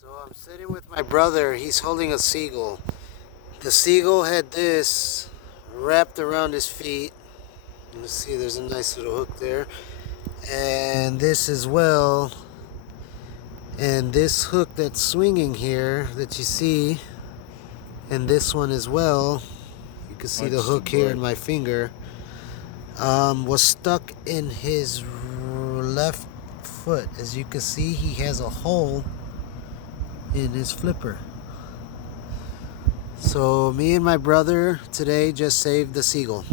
So I'm sitting with my brother. He's holding a seagull. The seagull had this wrapped around his feet. You can see there's a nice little hook there. And this as well. And this hook that's swinging here that you see, and this one as well, you can see the hook here in my finger, was stuck in his left foot. As you can see, he has a hole in his flipper. So me and my brother today just saved the seagull.